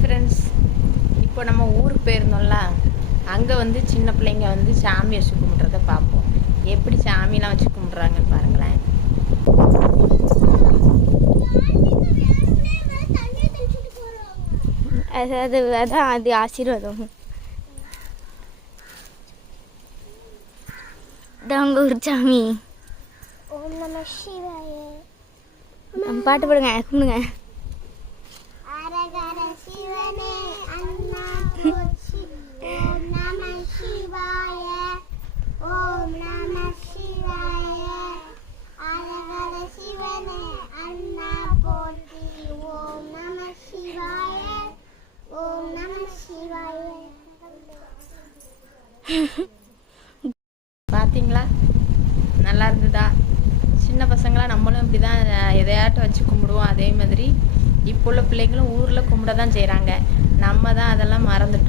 Friends, இப்போ நம்ம ஊருக்கு போயிருந்தோம்ல, அங்கே வந்து சின்ன பிள்ளைங்க வந்து சாமி வச்சு கும்பிட்றத பார்ப்போம். எப்படி சாமிலாம் வச்சு கும்பிட்றாங்கன்னு பாருங்களேன். அதான் அது ஆசீர்வாதம். உங்க ஒரு சாமி. ஓம் நம சிவாய. பாட்டு பாடுங்க, கும்பிடுங்க. அரகர சிவனே அண்ணா போற்றி. ஓம் நம சிவாய. ஓம் நம சிவாய. அரகர சிவனே அண்ணா போற்றி. ஓம் நம சிவாய. ஓம் நம சிவாய. பார்த்தீங்களா, நல்லா இருந்ததா? சின்ன பசங்களாம் நம்மளும் இப்படி தான் எதையாட்டும் வச்சு கும்பிடுவோம். அதே மாதிரி இப்போ உள்ள பிள்ளைங்களும் ஊரில் கும்பிட தான் செய்கிறாங்க. நம்ம தான் அதெல்லாம் மறந்துட்டோம்.